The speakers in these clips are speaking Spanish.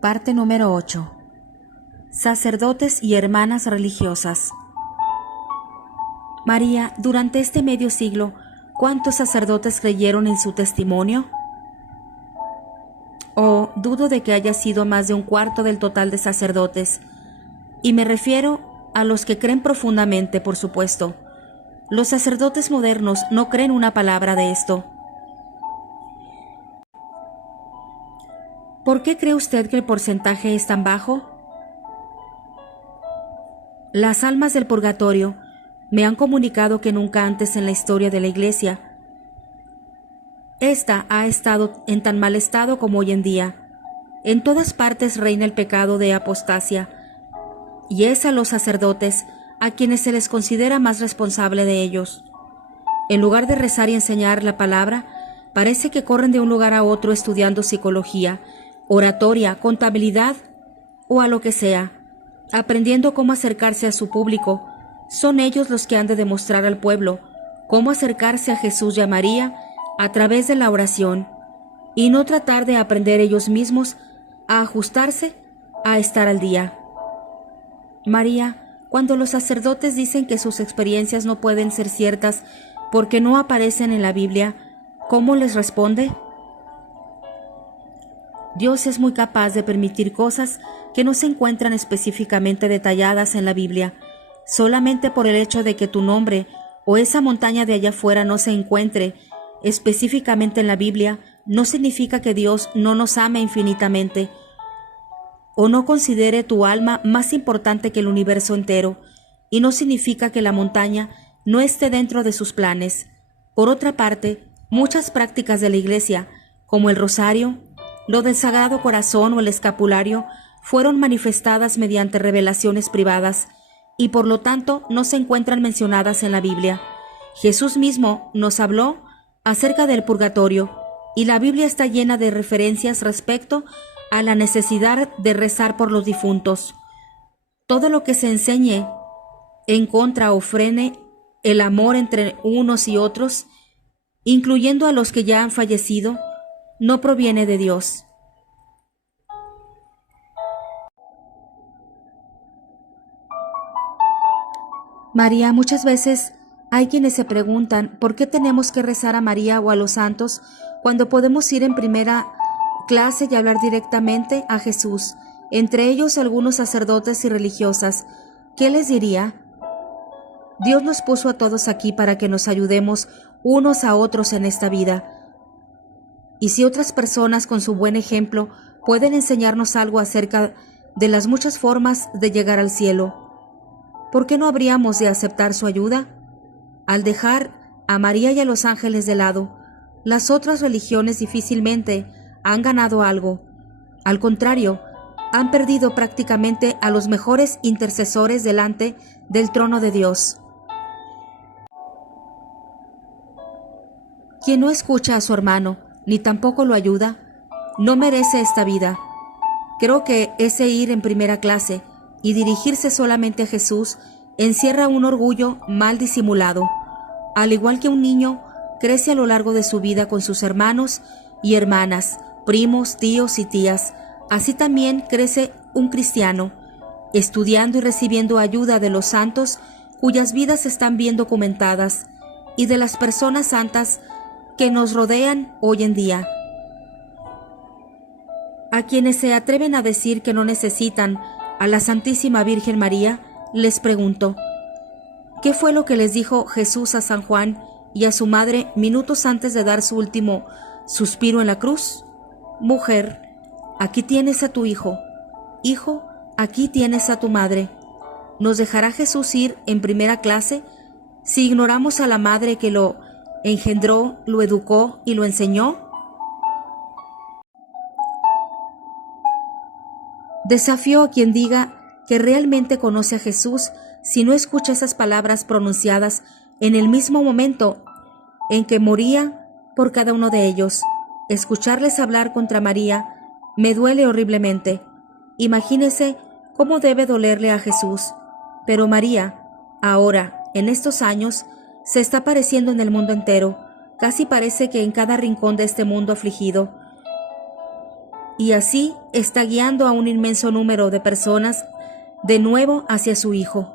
Parte número 8. Sacerdotes y hermanas religiosas. María, durante este medio siglo, ¿cuántos sacerdotes creyeron en su testimonio? Oh, dudo de que haya sido más de un cuarto del total de sacerdotes, y me refiero a los que creen profundamente, por supuesto. Los sacerdotes modernos no creen una palabra de esto. ¿Por qué cree usted que el porcentaje es tan bajo? Las almas del purgatorio me han comunicado que nunca antes en la historia de la Iglesia esta ha estado en tan mal estado como hoy en día. En todas partes reina el pecado de apostasia, y es a los sacerdotes a quienes se les considera más responsable de ellos. En lugar de rezar y enseñar la palabra, parece que corren de un lugar a otro estudiando psicología, oratoria, contabilidad o a lo que sea, aprendiendo cómo acercarse a su público. Son ellos los que han de demostrar al pueblo cómo acercarse a Jesús y a María a través de la oración, y no tratar de aprender ellos mismos a ajustarse a estar al día. María, cuando los sacerdotes dicen que sus experiencias no pueden ser ciertas porque no aparecen en la Biblia, ¿cómo les responde? Dios es muy capaz de permitir cosas que no se encuentran específicamente detalladas en la Biblia, solamente por el hecho de que tu nombre o esa montaña de allá afuera no se encuentre específicamente en la Biblia, no significa que Dios no nos ame infinitamente o no considere tu alma más importante que el universo entero, y no significa que la montaña no esté dentro de sus planes. Por otra parte, muchas prácticas de la Iglesia, como el rosario, lo del Sagrado Corazón o el escapulario, fueron manifestadas mediante revelaciones privadas y por lo tanto no se encuentran mencionadas en la Biblia. Jesús mismo nos habló acerca del purgatorio, y la Biblia está llena de referencias respecto a la necesidad de rezar por los difuntos. Todo lo que se enseñe en contra o frene el amor entre unos y otros, incluyendo a los que ya han fallecido, no proviene de Dios. María, muchas veces hay quienes se preguntan por qué tenemos que rezar a María o a los santos cuando podemos ir en primera clase y hablar directamente a Jesús, entre ellos algunos sacerdotes y religiosas. ¿Qué les diría? Dios nos puso a todos aquí para que nos ayudemos unos a otros en esta vida. Y si otras personas con su buen ejemplo pueden enseñarnos algo acerca de las muchas formas de llegar al cielo, ¿por qué no habríamos de aceptar su ayuda? Al dejar a María y a los ángeles de lado, las otras religiones difícilmente han ganado algo. Al contrario, han perdido prácticamente a los mejores intercesores delante del trono de Dios. Quien no escucha a su hermano, ni tampoco lo ayuda, no merece esta vida. Creo que ese ir en primera clase y dirigirse solamente a Jesús encierra un orgullo mal disimulado. Al igual que un niño crece a lo largo de su vida con sus hermanos y hermanas, primos, tíos y tías, así también crece un cristiano, estudiando y recibiendo ayuda de los santos cuyas vidas están bien documentadas y de las personas santas que nos rodean hoy en día. A quienes se atreven a decir que no necesitan a la Santísima Virgen María, les pregunto, ¿qué fue lo que les dijo Jesús a San Juan y a su madre minutos antes de dar su último suspiro en la cruz? Mujer, aquí tienes a tu hijo. Hijo, aquí tienes a tu madre. ¿Nos dejará Jesús ir en primera clase si ignoramos a la madre que lo engendró, lo educó y lo enseñó? Desafío a quien diga que realmente conoce a Jesús si no escucha esas palabras pronunciadas en el mismo momento en que moría por cada uno de ellos. Escucharles hablar contra María me duele horriblemente. Imagínese cómo debe dolerle a Jesús. Pero María, ahora, en estos años, se está apareciendo en el mundo entero. Casi parece que en cada rincón de este mundo afligido. y así está guiando a un inmenso número de personas de nuevo hacia su Hijo.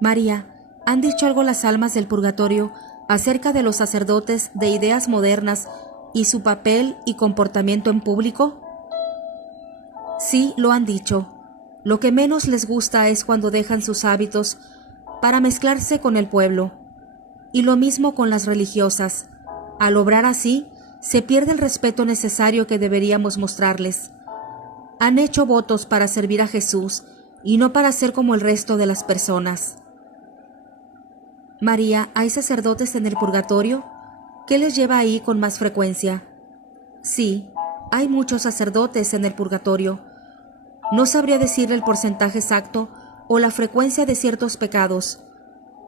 María, ¿han dicho algo las almas del purgatorio acerca de los sacerdotes de ideas modernas y su papel y comportamiento en público? Sí, lo han dicho. Lo que menos les gusta es cuando dejan sus hábitos para mezclarse con el pueblo. Y lo mismo con las religiosas. Al obrar así, se pierde el respeto necesario que deberíamos mostrarles. Han hecho votos para servir a Jesús y no para ser como el resto de las personas. María, ¿hay sacerdotes en el purgatorio? ¿Qué les lleva ahí con más frecuencia? Sí, hay muchos sacerdotes en el purgatorio. No sabría decirle el porcentaje exacto o la frecuencia de ciertos pecados,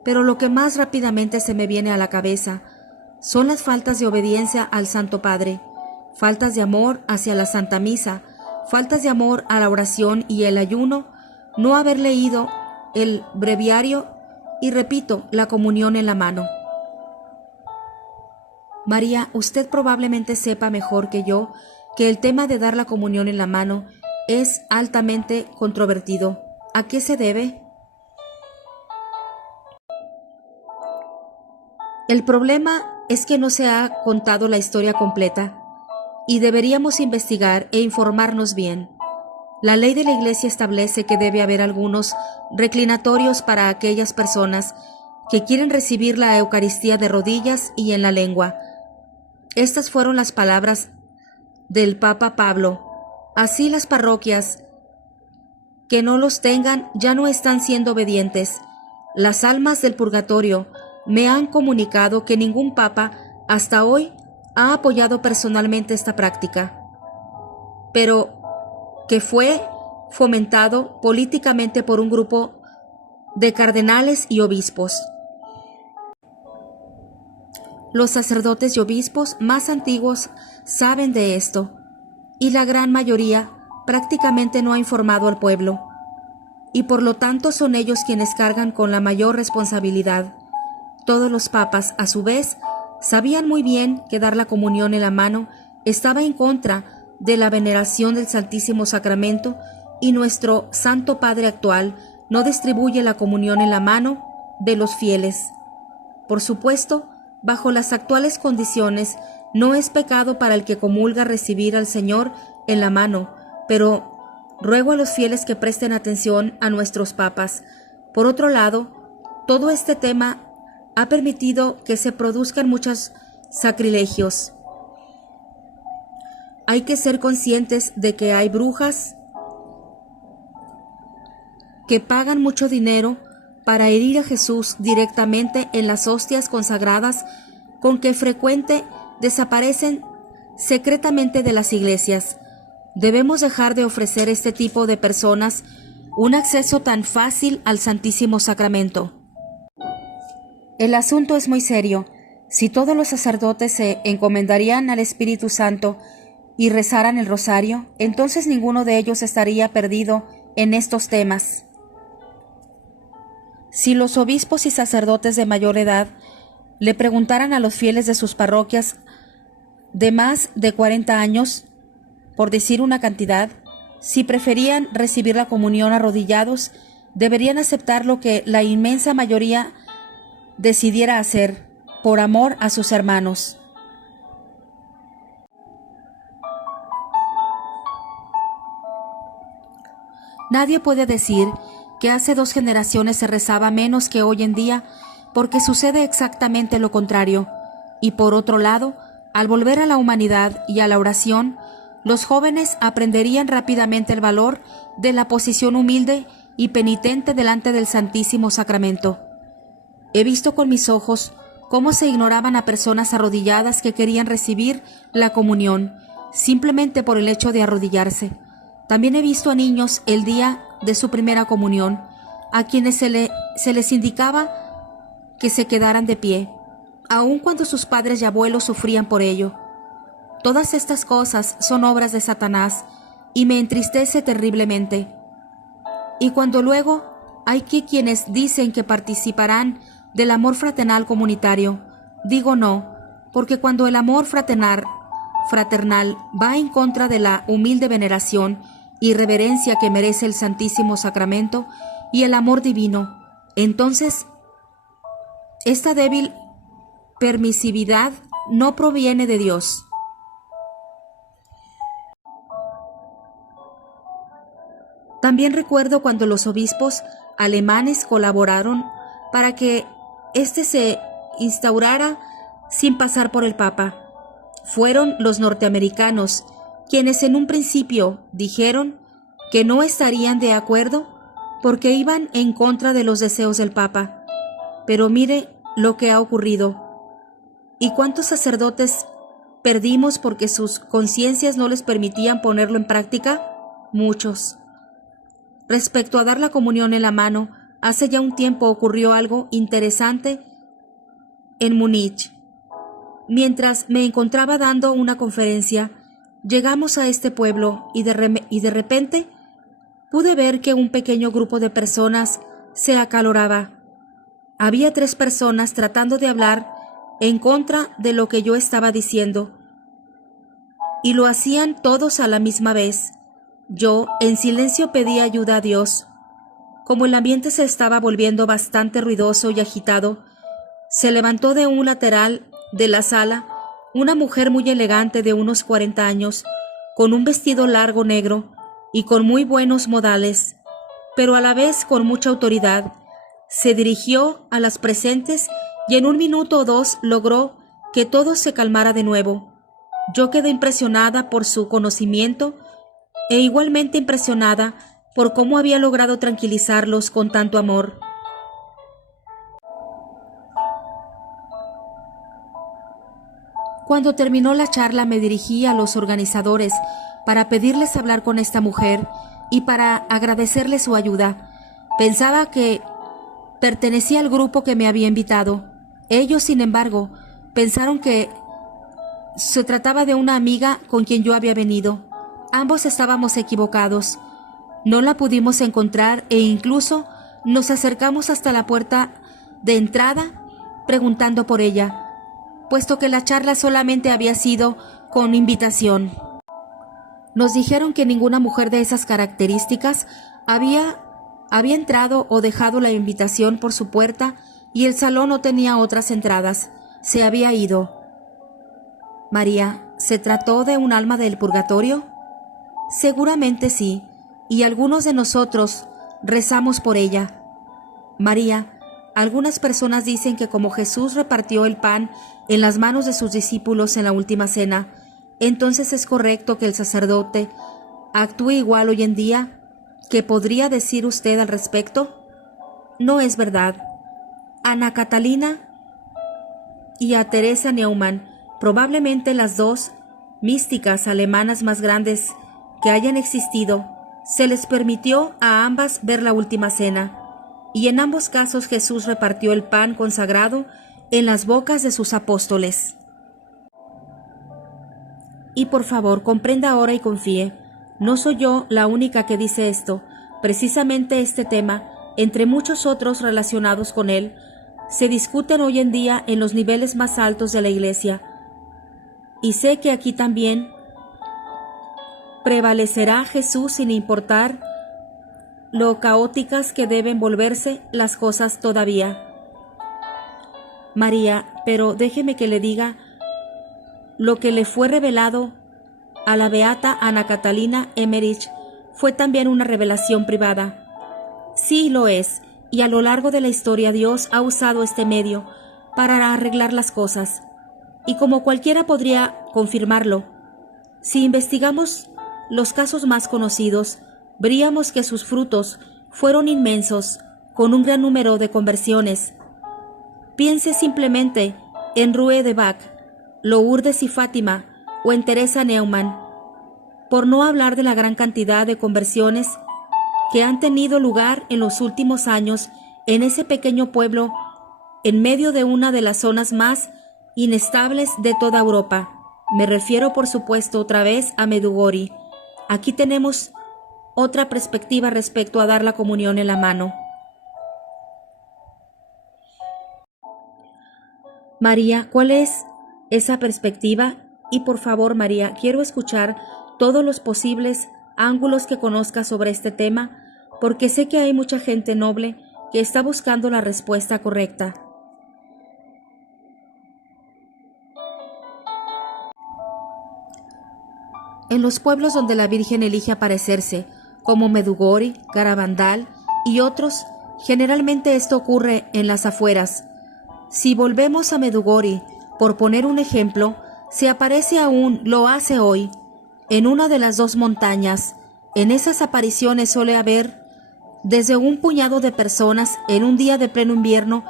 pero lo que más rápidamente se me viene a la cabeza son las faltas de obediencia al Santo Padre, faltas de amor hacia la Santa Misa, faltas de amor a la oración y el ayuno, no haber leído el breviario y, repito, la comunión en la mano. María, usted probablemente sepa mejor que yo que el tema de dar la comunión en la mano es altamente controvertido. ¿A qué se debe? El problema es que no se ha contado la historia completa y deberíamos investigar e informarnos bien. La ley de la Iglesia establece que debe haber algunos reclinatorios para aquellas personas que quieren recibir la Eucaristía de rodillas y en la lengua. Estas fueron las palabras del Papa Pablo. Así las parroquias que no los tengan ya no están siendo obedientes. Las almas del purgatorio me han comunicado que ningún papa hasta hoy ha apoyado personalmente esta práctica, pero que fue fomentado políticamente por un grupo de cardenales y obispos. Los sacerdotes y obispos más antiguos saben de esto, y la gran mayoría prácticamente no ha informado al pueblo, y por lo tanto son ellos quienes cargan con la mayor responsabilidad. Todos los papas, a su vez, sabían muy bien que dar la comunión en la mano estaba en contra de la veneración del Santísimo Sacramento, y nuestro Santo Padre actual no distribuye la comunión en la mano de los fieles. Por supuesto, bajo las actuales condiciones, no es pecado para el que comulga recibir al Señor en la mano, pero ruego a los fieles que presten atención a nuestros papas. Por otro lado, todo este tema ha permitido que se produzcan muchos sacrilegios. Hay que ser conscientes de que hay brujas que pagan mucho dinero para herir a Jesús directamente en las hostias consagradas con que frecuente desaparecen secretamente de las iglesias. Debemos dejar de ofrecer a este tipo de personas un acceso tan fácil al Santísimo Sacramento. El asunto es muy serio. Si todos los sacerdotes se encomendarían al Espíritu Santo y rezaran el rosario, entonces ninguno de ellos estaría perdido en estos temas. Si los obispos y sacerdotes de mayor edad le preguntaran a los fieles de sus parroquias de más de 40 años, por decir una cantidad, si preferían recibir la comunión arrodillados, deberían aceptar lo que la inmensa mayoría decidiera hacer, por amor a sus hermanos. Nadie puede decir que hace 2 generaciones se rezaba menos que hoy en día, porque sucede exactamente lo contrario. Y por otro lado, al volver a la humanidad y a la oración, los jóvenes aprenderían rápidamente el valor de la posición humilde y penitente delante del Santísimo Sacramento. He visto con mis ojos cómo se ignoraban a personas arrodilladas que querían recibir la comunión, simplemente por el hecho de arrodillarse. También he visto a niños el día de su primera comunión, a quienes se les indicaba que se quedaran de pie, aun cuando sus padres y abuelos sufrían por ello. Todas estas cosas son obras de Satanás y me entristece terriblemente. Y cuando luego hay quienes dicen que participarán del amor fraternal comunitario, digo no, porque cuando el amor fraternal fraternal va en contra de la humilde veneración y reverencia que merece el Santísimo Sacramento y el amor divino, entonces esta débil permisividad no proviene de Dios. También recuerdo cuando los obispos alemanes colaboraron para que éste se instaurara sin pasar por el Papa. Fueron los norteamericanos quienes en un principio dijeron que no estarían de acuerdo porque iban en contra de los deseos del Papa. Pero mire lo que ha ocurrido. ¿Y cuántos sacerdotes perdimos porque sus conciencias no les permitían ponerlo en práctica? Muchos. Respecto a dar la comunión en la mano, hace ya un tiempo ocurrió algo interesante en Múnich. Mientras me encontraba dando una conferencia, llegamos a este pueblo y de repente pude ver que un pequeño grupo de personas se acaloraba. Había 3 personas tratando de hablar en contra de lo que yo estaba diciendo, y lo hacían todos a la misma vez. Yo, en silencio, pedí ayuda a Dios. Como el ambiente se estaba volviendo bastante ruidoso y agitado, se levantó de un lateral de la sala una mujer muy elegante de unos 40 años, con un vestido largo negro y con muy buenos modales, pero a la vez con mucha autoridad. Se dirigió a las presentes y en 1 minuto o 2 logró que todo se calmara de nuevo. Yo quedé impresionada por su conocimiento e igualmente impresionada por cómo había logrado tranquilizarlos con tanto amor. Cuando terminó la charla me dirigí a los organizadores para pedirles hablar con esta mujer y para agradecerle su ayuda. Pensaba que pertenecía al grupo que me había invitado. Ellos, sin embargo, pensaron que se trataba de una amiga con quien yo había venido. Ambos estábamos equivocados. No la pudimos encontrar e incluso nos acercamos hasta la puerta de entrada preguntando por ella, puesto que la charla solamente había sido con invitación. Nos dijeron que ninguna mujer de esas características había entrado o dejado la invitación por su puerta y el salón no tenía otras entradas. Se había ido. María, ¿se trató de un alma del purgatorio? Seguramente sí, y algunos de nosotros rezamos por ella. María, algunas personas dicen que como Jesús repartió el pan en las manos de sus discípulos en la última cena, entonces es correcto que el sacerdote actúe igual hoy en día. ¿Qué podría decir usted al respecto? No es verdad. Ana Catalina y a Teresa Neumann, probablemente las 2 místicas alemanas más grandes que hayan existido, se les permitió a ambas ver la última cena, y en ambos casos Jesús repartió el pan consagrado en las bocas de sus apóstoles. Y por favor, comprenda ahora y confíe, no soy yo la única que dice esto. Precisamente este tema, entre muchos otros relacionados con él, se discuten hoy en día en los niveles más altos de la Iglesia. Y sé que aquí también prevalecerá Jesús sin importar lo caóticas que deben volverse las cosas todavía. María, pero déjeme que le diga lo que le fue revelado a la beata Ana Catalina Emmerich fue también una revelación privada. Sí lo es, y a lo largo de la historia Dios ha usado este medio para arreglar las cosas, y como cualquiera podría confirmarlo, si investigamos los casos más conocidos, veríamos que sus frutos fueron inmensos, con un gran número de conversiones. Piense simplemente en Rue de Bac, Lourdes y Fátima, o en Teresa Neumann, por no hablar de la gran cantidad de conversiones que han tenido lugar en los últimos años en ese pequeño pueblo en medio de una de las zonas más inestables de toda Europa. Me refiero, por supuesto, otra vez a Medjugorje. Aquí tenemos otra perspectiva respecto a dar la comunión en la mano. María, ¿cuál es esa perspectiva? Y por favor, María, quiero escuchar todos los posibles ángulos que conozcas sobre este tema, porque sé que hay mucha gente noble que está buscando la respuesta correcta. En los pueblos donde la Virgen elige aparecerse, como Medugori, Garabandal y otros, generalmente esto ocurre en las afueras. Si volvemos a Medugori, por poner un ejemplo, se aparece aún, lo hace hoy, en una de las dos montañas. En esas apariciones suele haber desde un puñado de personas en un día de pleno invierno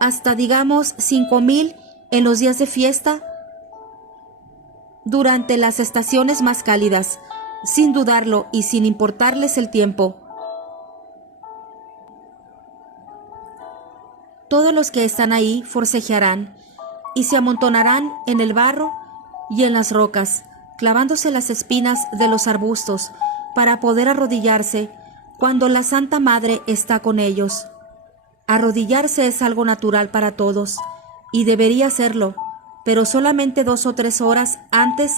hasta, digamos, 5,000 en los días de fiesta durante las estaciones más cálidas, sin dudarlo y sin importarles el tiempo. Todos los que están ahí forcejearán y se amontonarán en el barro y en las rocas, clavándose las espinas de los arbustos para poder arrodillarse cuando la Santa Madre está con ellos. Arrodillarse es algo natural para todos y debería serlo, pero solamente 2 o 3 horas antes,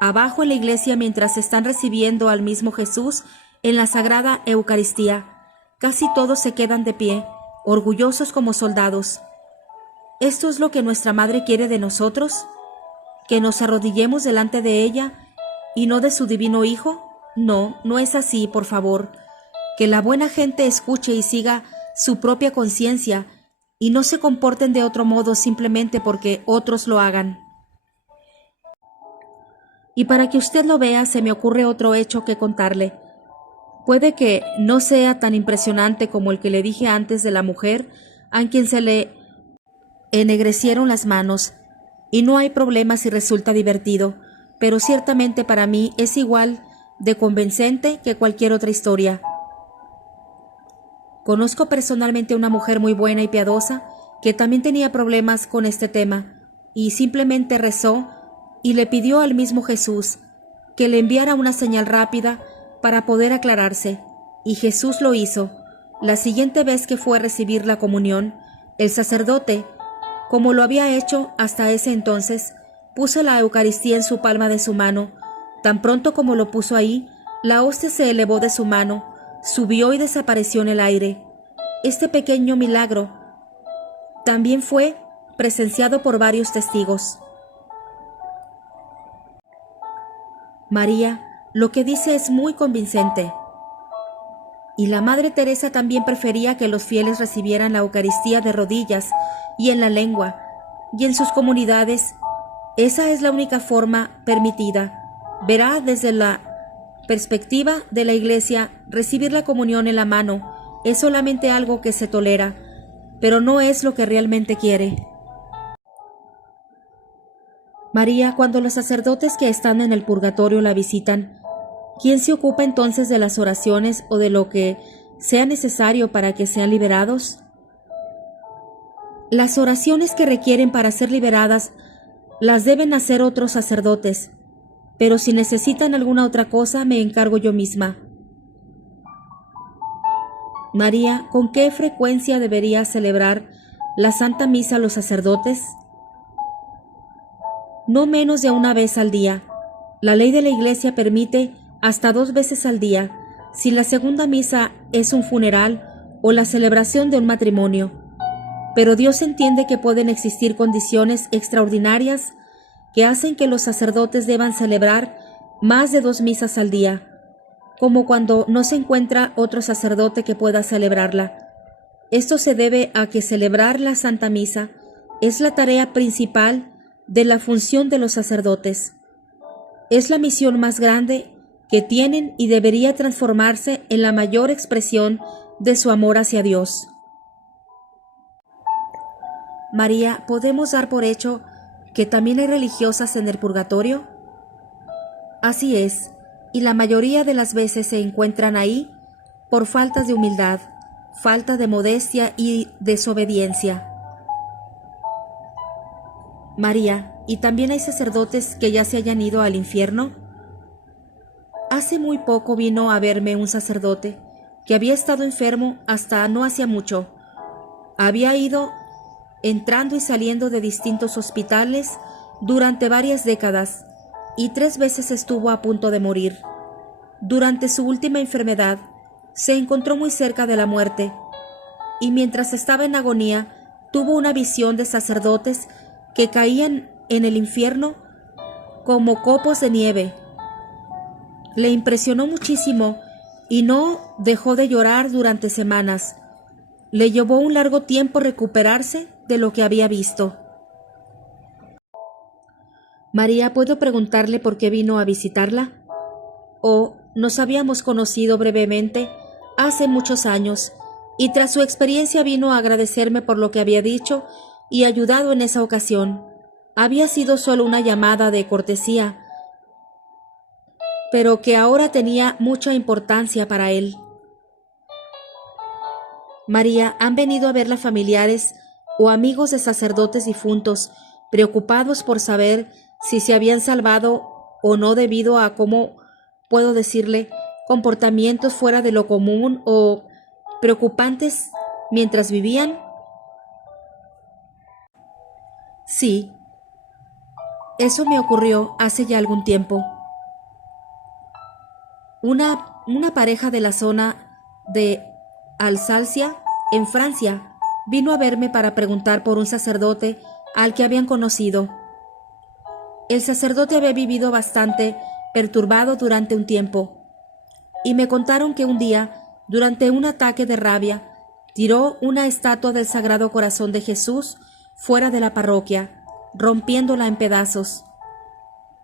abajo en la iglesia, mientras están recibiendo al mismo Jesús en la Sagrada Eucaristía, casi todos se quedan de pie, orgullosos como soldados. ¿Esto es lo que nuestra Madre quiere de nosotros? ¿Que nos arrodillemos delante de ella y no de su divino Hijo? No, no es así, por favor. Que la buena gente escuche y siga su propia conciencia y no se comporten de otro modo simplemente porque otros lo hagan. Y para que usted lo vea, se me ocurre otro hecho que contarle. Puede que no sea tan impresionante como el que le dije antes de la mujer a quien se le ennegrecieron las manos, y no hay problema si resulta divertido, pero ciertamente para mí es igual de convincente que cualquier otra historia. Conozco personalmente una mujer muy buena y piadosa que también tenía problemas con este tema y simplemente rezó y le pidió al mismo Jesús que le enviara una señal rápida para poder aclararse, y Jesús lo hizo. La siguiente vez que fue a recibir la comunión, el sacerdote, como lo había hecho hasta ese entonces, puso la Eucaristía en su palma de su mano. Tan pronto como lo puso ahí, la hostia se elevó de su mano, subió y desapareció en el aire. Este pequeño milagro también fue presenciado por varios testigos. María, lo que dice es muy convincente. Y la Madre Teresa también prefería que los fieles recibieran la Eucaristía de rodillas y en la lengua, y en sus comunidades. Esa es la única forma permitida. Verá, desde la perspectiva de la Iglesia, recibir la comunión en la mano es solamente algo que se tolera, pero no es lo que realmente quiere. María, cuando los sacerdotes que están en el purgatorio la visitan, ¿quién se ocupa entonces de las oraciones o de lo que sea necesario para que sean liberados? Las oraciones que requieren para ser liberadas las deben hacer otros sacerdotes, pero si necesitan alguna otra cosa me encargo yo misma. María, ¿con qué frecuencia debería celebrar la Santa Misa los sacerdotes? No menos de una vez al día. La ley de la Iglesia permite hasta 2 veces al día, si la segunda misa es un funeral o la celebración de un matrimonio. Pero Dios entiende que pueden existir condiciones extraordinarias que hacen que los sacerdotes deban celebrar más de 2 misas al día, como cuando no se encuentra otro sacerdote que pueda celebrarla. Esto se debe a que celebrar la Santa Misa es la tarea principal de la función de los sacerdotes. Es la misión más grande que tienen y debería transformarse en la mayor expresión de su amor hacia Dios. María, ¿podemos dar por hecho que también hay religiosas en el purgatorio? Así es, y la mayoría de las veces se encuentran ahí por faltas de humildad, falta de modestia y desobediencia. María, ¿y también hay sacerdotes que ya se hayan ido al infierno? Hace muy poco vino a verme un sacerdote que había estado enfermo hasta no hacía mucho. Había ido entrando y saliendo de distintos hospitales durante varias décadas y 3 veces estuvo a punto de morir. Durante su última enfermedad, se encontró muy cerca de la muerte, y mientras estaba en agonía, tuvo una visión de sacerdotes que caían en el infierno como copos de nieve. Le impresionó muchísimo y no dejó de llorar durante semanas. Le llevó un largo tiempo recuperarse de lo que había visto. María, ¿puedo preguntarle por qué vino a visitarla? Nos habíamos conocido brevemente hace muchos años, y tras su experiencia vino a agradecerme por lo que había dicho y ayudado en esa ocasión. Había sido solo una llamada de cortesía, pero que ahora tenía mucha importancia para él. María, han venido a verla familiares o amigos de sacerdotes difuntos, preocupados por saber si se habían salvado o no debido a, ¿cómo puedo decirle?, comportamientos fuera de lo común o preocupantes mientras vivían. Sí, eso me ocurrió hace ya algún tiempo. Una pareja de la zona de Alsacia, en Francia, vino a verme para preguntar por un sacerdote al que habían conocido. El sacerdote había vivido bastante perturbado durante un tiempo, y me contaron que un día, durante un ataque de rabia, tiró una estatua del Sagrado Corazón de Jesús fuera de la parroquia, rompiéndola en pedazos.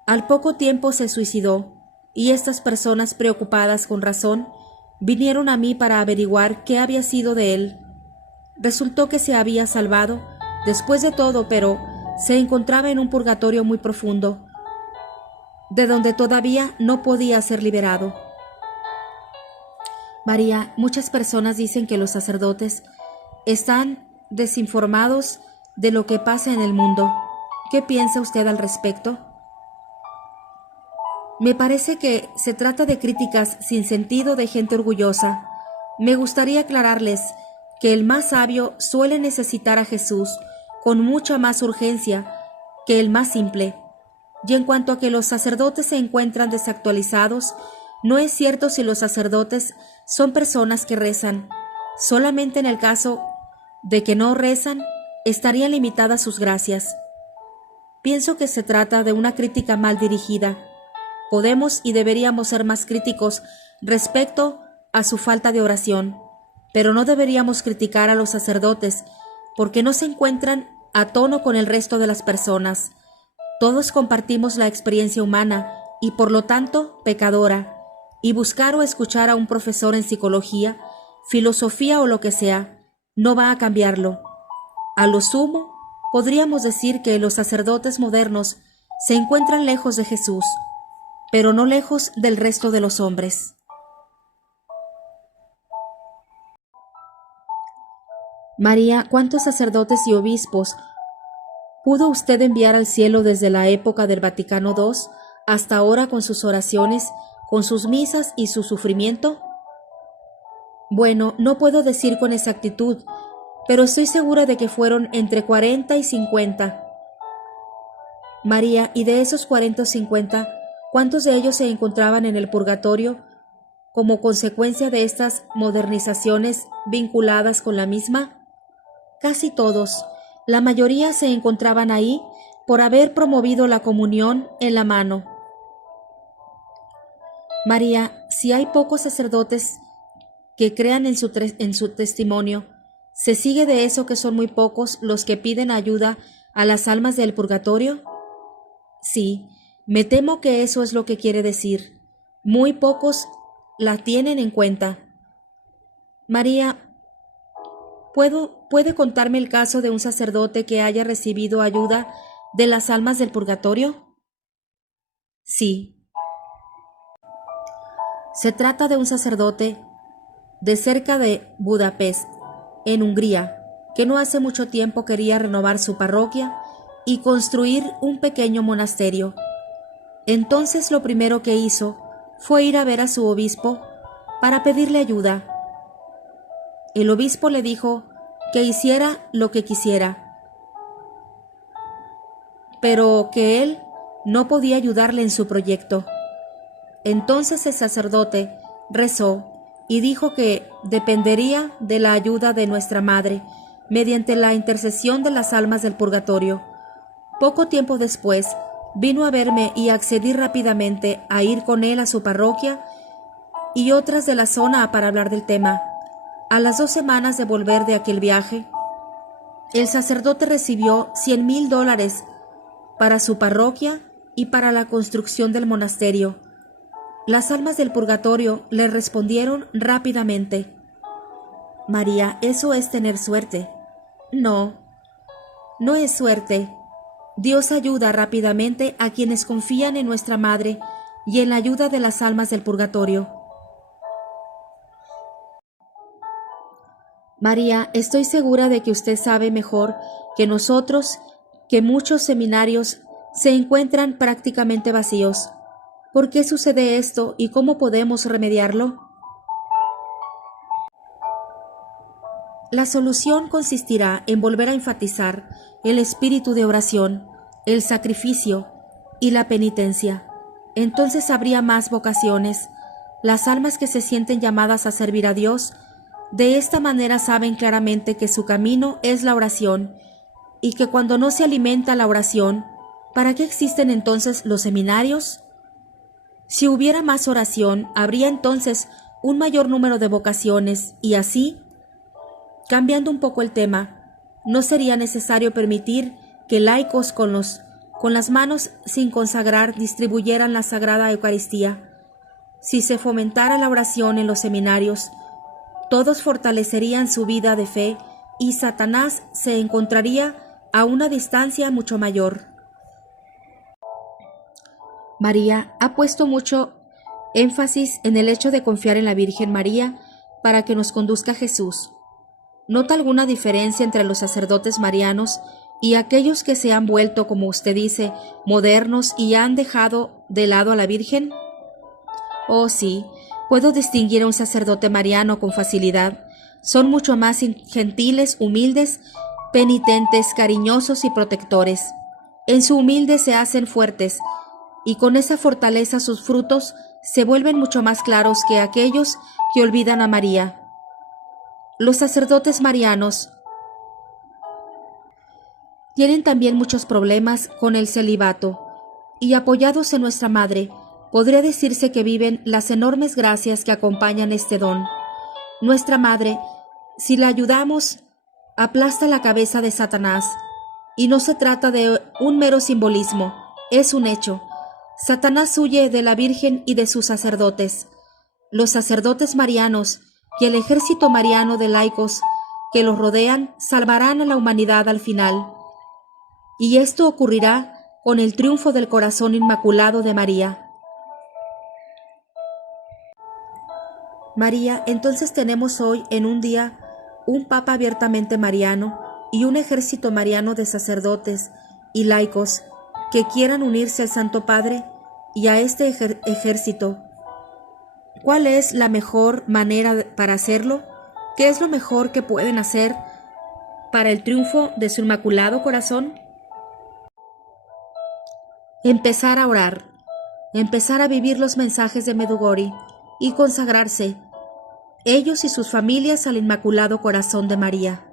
Al poco tiempo se suicidó, y estas personas, preocupadas con razón, vinieron a mí para averiguar qué había sido de él. Resultó que se había salvado, después de todo, pero se encontraba en un purgatorio muy profundo, de donde todavía no podía ser liberado. María, muchas personas dicen que los sacerdotes están desinformados de lo que pasa en el mundo. ¿Qué piensa usted al respecto? Me parece que se trata de críticas sin sentido de gente orgullosa. Me gustaría aclararles que el más sabio suele necesitar a Jesús con mucha más urgencia que el más simple. Y en cuanto a que los sacerdotes se encuentran desactualizados, no es cierto si los sacerdotes son personas que rezan. Solamente en el caso de que no rezan, estarían limitadas sus gracias. Pienso que se trata de una crítica mal dirigida. Podemos y deberíamos ser más críticos respecto a su falta de oración, pero no deberíamos criticar a los sacerdotes porque no se encuentran a tono con el resto de las personas. Todos compartimos la experiencia humana y por lo tanto pecadora, y buscar o escuchar a un profesor en psicología, filosofía o lo que sea, no va a cambiarlo. A lo sumo, podríamos decir que los sacerdotes modernos se encuentran lejos de Jesús, pero no lejos del resto de los hombres. María, ¿cuántos sacerdotes y obispos pudo usted enviar al cielo desde la época del Vaticano II hasta ahora con sus oraciones, con sus misas y su sufrimiento? Bueno, no puedo decir con exactitud, pero estoy segura de que fueron entre 40 y 50. María, ¿y de esos 40 o 50, cuántos de ellos se encontraban en el purgatorio como consecuencia de estas modernizaciones vinculadas con la misma? Casi todos. La mayoría se encontraban ahí por haber promovido la comunión en la mano. María, si hay pocos sacerdotes que crean en su testimonio, ¿se sigue de eso que son muy pocos los que piden ayuda a las almas del purgatorio? Sí, me temo que eso es lo que quiere decir. Muy pocos la tienen en cuenta. María, ¿puede contarme el caso de un sacerdote que haya recibido ayuda de las almas del purgatorio? Sí. Se trata de un sacerdote de cerca de Budapest, en Hungría, que no hace mucho tiempo quería renovar su parroquia y construir un pequeño monasterio. Entonces lo primero que hizo fue ir a ver a su obispo para pedirle ayuda. El obispo le dijo que hiciera lo que quisiera, pero que él no podía ayudarle en su proyecto. Entonces el sacerdote rezó y dijo que dependería de la ayuda de nuestra Madre mediante la intercesión de las almas del purgatorio. Poco tiempo después, vino a verme y accedí rápidamente a ir con él a su parroquia y otras de la zona para hablar del tema. A las 2 semanas de volver de aquel viaje, el sacerdote recibió $100,000 para su parroquia y para la construcción del monasterio. Las almas del purgatorio le respondieron rápidamente: María, eso es tener suerte. No, no es suerte. Dios ayuda rápidamente a quienes confían en nuestra Madre y en la ayuda de las almas del purgatorio. María, estoy segura de que usted sabe mejor que nosotros que muchos seminarios se encuentran prácticamente vacíos. ¿Por qué sucede esto y cómo podemos remediarlo? La solución consistirá en volver a enfatizar el espíritu de oración, el sacrificio y la penitencia. Entonces habría más vocaciones. Las almas que se sienten llamadas a servir a Dios, de esta manera saben claramente que su camino es la oración y que cuando no se alimenta la oración, ¿para qué existen entonces los seminarios? Si hubiera más oración, habría entonces un mayor número de vocaciones y así, cambiando un poco el tema, no sería necesario permitir que laicos con las manos sin consagrar distribuyeran la Sagrada Eucaristía. Si se fomentara la oración en los seminarios, todos fortalecerían su vida de fe y Satanás se encontraría a una distancia mucho mayor. María ha puesto mucho énfasis en el hecho de confiar en la Virgen María para que nos conduzca a Jesús. ¿Nota alguna diferencia entre los sacerdotes marianos y aquellos que se han vuelto, como usted dice, modernos y han dejado de lado a la Virgen? Oh, sí, puedo distinguir a un sacerdote mariano con facilidad. Son mucho más gentiles, humildes, penitentes, cariñosos y protectores. En su humilde se hacen fuertes, y con esa fortaleza sus frutos se vuelven mucho más claros que aquellos que olvidan a María. Los sacerdotes marianos tienen también muchos problemas con el celibato, y apoyados en nuestra Madre, podría decirse que viven las enormes gracias que acompañan este don. Nuestra Madre, si la ayudamos, aplasta la cabeza de Satanás, y no se trata de un mero simbolismo, es un hecho. Satanás huye de la Virgen y de sus sacerdotes. Los sacerdotes marianos y el ejército mariano de laicos que los rodean salvarán a la humanidad al final. Y esto ocurrirá con el triunfo del corazón inmaculado de María. María, entonces tenemos hoy en un día un Papa abiertamente mariano y un ejército mariano de sacerdotes y laicos que quieran unirse al Santo Padre y a este ejército. ¿Cuál es la mejor manera para hacerlo? ¿Qué es lo mejor que pueden hacer para el triunfo de su Inmaculado Corazón? Empezar a orar, empezar a vivir los mensajes de Medjugorje y consagrarse, ellos y sus familias, al Inmaculado Corazón de María.